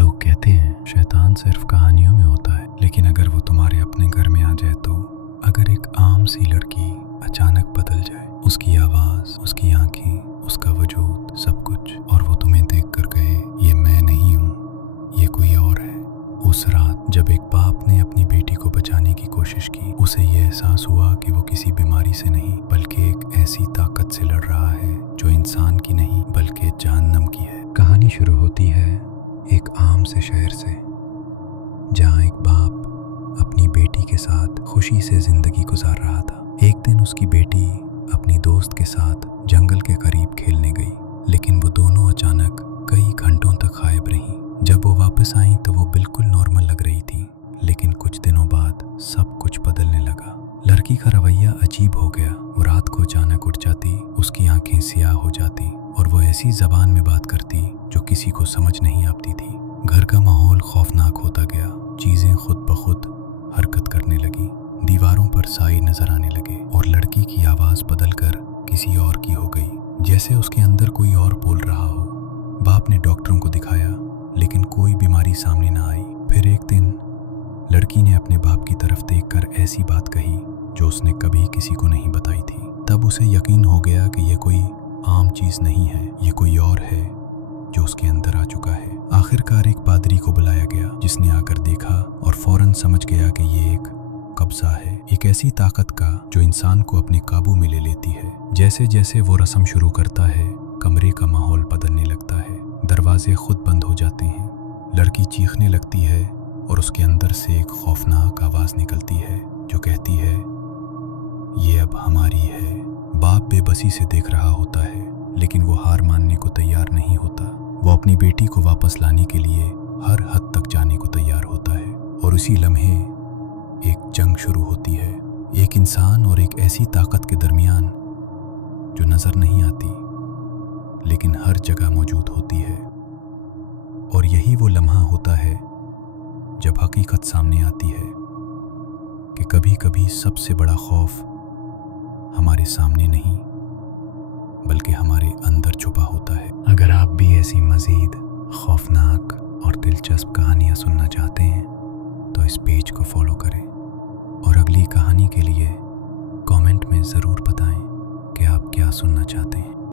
लोग कहते हैं शैतान सिर्फ कहानियों में होता है, लेकिन अगर वो तुम्हारे अपने घर में आ जाए तो अगर एक आम सी लड़की अचानक बदल जाए, उसकी आवाज़, उसकी आंखें, उसका वजूद, सब कुछ, और वो तुम्हें देखकर कहे ये मैं नहीं हूँ, ये कोई और है। उस रात जब एक बाप ने अपनी बेटी को बचाने की कोशिश की, उसे ये एहसास हुआ कि वो किसी बीमारी से नहीं बल्कि एक ऐसी ताकत से लड़ रहा है जो इंसान की नहीं बल्कि जहन्नम की है। कहानी शुरू होती है एक आम से शहर से, जहाँ एक बाप अपनी बेटी के साथ खुशी से जिंदगी गुजार रहा था। एक दिन उसकी बेटी अपनी दोस्त के साथ जंगल के करीब खेलने गई, लेकिन वो दोनों अचानक कई घंटों तक गायब रहीं। जब वो वापस आई तो वो बिल्कुल नॉर्मल लग रही थी, लेकिन कुछ दिनों बाद सब कुछ बदलने लगा। लड़की का रवैया अजीब हो गया। वो रात को अचानक उठ जाती, उसकी आंखें सियाह हो जाती और वो ऐसी जबान में बात करती जो किसी को समझ नहीं आती थी। घर का माहौल खौफनाक होता गया। चीजें खुद ब खुद हरकत करने लगी, दीवारों पर साए नजर आने लगे और लड़की की आवाज बदलकर किसी और की हो गई, जैसे उसके अंदर कोई और बोल रहा हो। बाप ने डॉक्टरों को दिखाया, लेकिन कोई बीमारी सामने ना आई। फिर एक दिन लड़की ने अपने बाप की तरफ देखकर ऐसी बात कही जो उसने कभी किसी को नहीं बताई थी। तब उसे यकीन हो गया कि ये कोई आम चीज नहीं है, ये कोई और है जो उसके अंदर आ चुका है। आखिरकार एक पादरी को बुलाया गया, जिसने आकर देखा और फौरन समझ गया कि ये एक कब्जा है, एक ऐसी ताकत का जो इंसान को अपने काबू में ले लेती है। जैसे जैसे वो रस्म शुरू करता है, कमरे का माहौल बदलने लगता है, दरवाजे खुद बंद हो जाते हैं, लड़की चीखने लगती है और उसके अंदर से एक खौफनाक आवाज निकलती है जो कहती है ये अब हमारी है। बाप बेबसी से देख रहा होता है, लेकिन वो हार मानने को तैयार नहीं होता। वो अपनी बेटी को वापस लाने के लिए हर हद तक जाने को तैयार होता है और उसी लम्हे एक जंग शुरू होती है, एक इंसान और एक ऐसी ताकत के दरमियान जो नजर नहीं आती लेकिन हर जगह मौजूद होती है। और यही वो लम्हा होता है जब हकीकत सामने आती है कि कभी कभी सबसे बड़ा खौफ हमारे सामने नहीं बल्कि हमारे अंदर छुपा होता है। अगर आप भी ऐसी मज़ीद खौफनाक और दिलचस्प कहानियाँ सुनना चाहते हैं तो इस पेज को फॉलो करें और अगली कहानी के लिए कमेंट में ज़रूर बताएं कि आप क्या सुनना चाहते हैं।